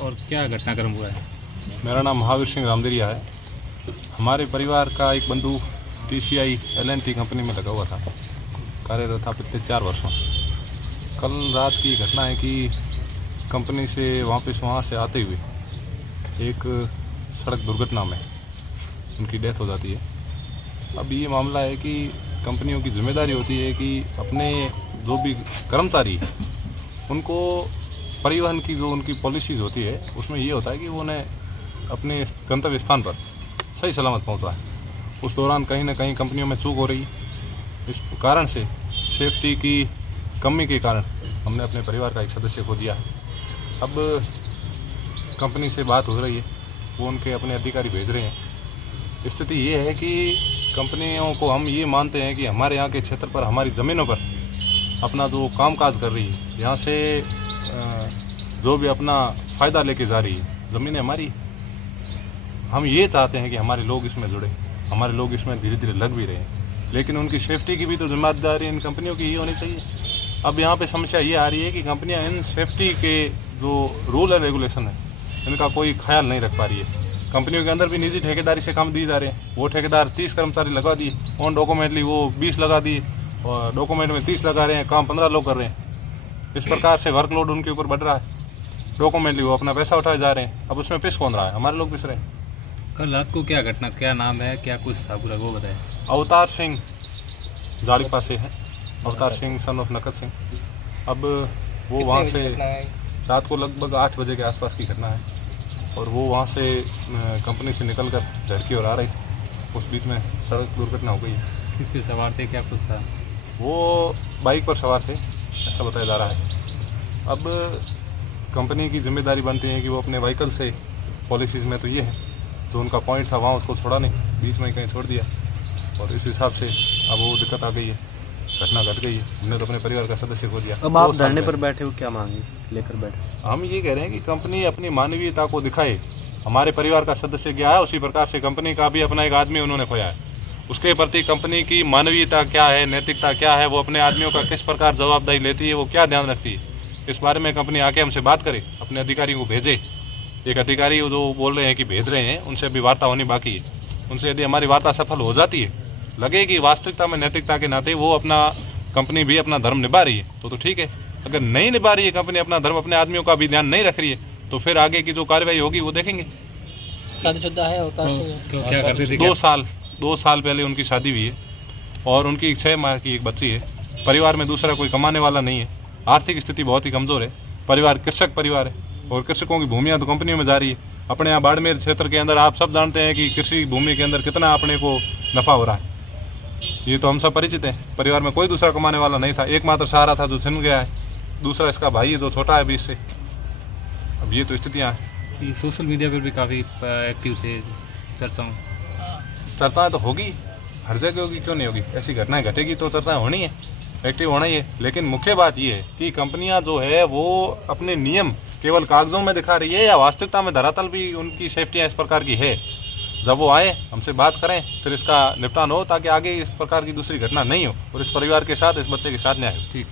और क्या घटनाक्रम हुआ है? मेरा नाम महावीर सिंह रामदेरिया है। हमारे परिवार का एक बंधु TCI L&T कंपनी में लगा हुआ था, कार्यरत था पिछले 4 वर्षों। कल रात की घटना है कि कंपनी से वापस वहाँ से आते हुए एक सड़क दुर्घटना में उनकी डेथ हो जाती है। अब ये मामला है कि कंपनियों की जिम्मेदारी होती है कि अपने जो भी कर्मचारी हैं उनको परिवहन की जो उनकी पॉलिसीज़ होती है उसमें ये होता है कि वो उन्हें अपने गंतव्य स्थान पर सही सलामत पहुंचाए। उस दौरान कहीं ना कहीं कंपनियों में चूक हो रही, इस कारण से सेफ्टी की कमी के कारण हमने अपने परिवार का एक सदस्य खो दिया। अब कंपनी से बात हो रही है, वो उनके अपने अधिकारी भेज रहे हैं। स्थिति ये है कि कंपनियों को हम ये मानते हैं कि हमारे यहाँ के क्षेत्र पर, हमारी ज़मीनों पर अपना जो कामकाज कर रही है, यहाँ से जो भी अपना फ़ायदा लेके जा रही है, ज़मीनें हमारी। हम ये चाहते हैं कि हमारे लोग इसमें जुड़े, हमारे लोग इसमें धीरे धीरे लग भी रहे हैं, लेकिन उनकी सेफ्टी की भी तो जिम्मेदारी इन कंपनियों की ही होनी चाहिए। अब यहाँ पे समस्या ये आ रही है कि कंपनियाँ इन सेफ्टी के जो रूल एंड रेगुलेशन है इनका कोई ख्याल नहीं रख पा रही है। कंपनियों के अंदर भी निजी ठेकेदारी से काम दिए जा रहे हैं। वो ठेकेदार 30 कर्मचारी लगा दिए, ऑन डॉक्यूमेंटली वो 20 लगा दिए और डॉक्यूमेंट में 30 लगा रहे हैं, काम 15 लोग कर रहे हैं। इस प्रकार से वर्कलोड उनके ऊपर बढ़ रहा है। डॉक्यूमेंटली वो अपना पैसा उठाए जा रहे हैं। अब उसमें पिस कौन रहा है? हमारे लोग पिस रहे हैं। कल रात को क्या घटना, क्या नाम है, क्या कुछ था पूरा वो बताएं। अवतार सिंह जाड़ीपा से है, अवतार सिंह सन ऑफ नकद सिंह। अब वो वहाँ से रात को लगभग 8 बजे के आसपास की घटना है और वो वहाँ से कंपनी से निकल कर घर की ओर आ रही थी। उस बीच में सड़क दुर्घटना हो गई है। किस पे सवार थे, क्या कुछ था? वो बाइक पर सवार थे, ऐसा बताया जा रहा है। अब कंपनी की जिम्मेदारी बनती है कि वो अपने व्हीकल से, पॉलिसीज़ में तो ये है, जो उनका पॉइंट था वहाँ उसको छोड़ा नहीं, बीच में कहीं छोड़ दिया और इस हिसाब से अब वो दिक्कत आ गई है, घटना घट गई है। हमने तो अपने परिवार का सदस्य खो दिया। अब आप धरने पर बैठे हो, क्या मांगे लेकर बैठे? हम ये कह रहे हैं कि कंपनी अपनी मानवीयता को दिखाए। हमारे परिवार का सदस्य गया है, उसी प्रकार से कंपनी का भी अपना एक आदमी उन्होंने खोया है। उसके प्रति कंपनी की मानवीयता क्या है, नैतिकता क्या है, वो अपने आदमियों का किस प्रकार जवाबदेही लेती है, वो क्या ध्यान रखती है, इस बारे में कंपनी आके हमसे बात करे, अपने अधिकारियों को भेजे। एक अधिकारी जो बोल रहे हैं कि भेज रहे हैं, उनसे अभी वार्ता होनी बाकी है। उनसे यदि हमारी वार्ता सफल हो जाती है, लगे कि वास्तविकता में नैतिकता के नाते वो अपना, कंपनी भी अपना धर्म निभा रही है तो ठीक है। अगर नहीं निभा रही है कंपनी अपना धर्म, अपने आदमियों का भी ध्यान नहीं रख रही है, तो फिर आगे की जो कार्रवाई होगी वो देखेंगे। शादीशुदा है अवतार सिंह? क्या करते थे? 2 साल पहले उनकी शादी हुई है और उनकी 6 माह की एक बच्ची है। परिवार में दूसरा कोई कमाने वाला नहीं है। आर्थिक स्थिति बहुत ही कमज़ोर है। परिवार कृषक परिवार है और कृषकों की भूमियाँ तो कंपनियों में जा रही है। अपने यहाँ बाड़मेर क्षेत्र के अंदर आप सब जानते हैं कि कृषि भूमि के अंदर कितना अपने को नफ़ा हो रहा है, ये तो हम सब परिचित हैं। परिवार में कोई दूसरा कमाने वाला नहीं था, एकमात्र सहारा था जो छिन गया है। दूसरा इसका भाई है जो छोटा है 20 से। अब ये तो स्थितियाँ हैं। ये सोशल मीडिया पर भी काफ़ी एक्टिव थे, चर्चाएँ तो होगी, हर जगह होगी, क्यों नहीं होगी। ऐसी घटनाएं घटेगी तो चर्चाएँ होनी है, एक्टिव होना ही है। लेकिन मुख्य बात ये है कि कंपनियां जो है वो अपने नियम केवल कागजों में दिखा रही है या वास्तविकता में धरातल भी उनकी सेफ्टियाँ इस प्रकार की है। जब वो आए, हमसे बात करें, फिर इसका निपटान हो, ताकि आगे इस प्रकार की दूसरी घटना नहीं हो और इस परिवार के साथ, इस बच्चे के साथ न्याय हो। ठीक।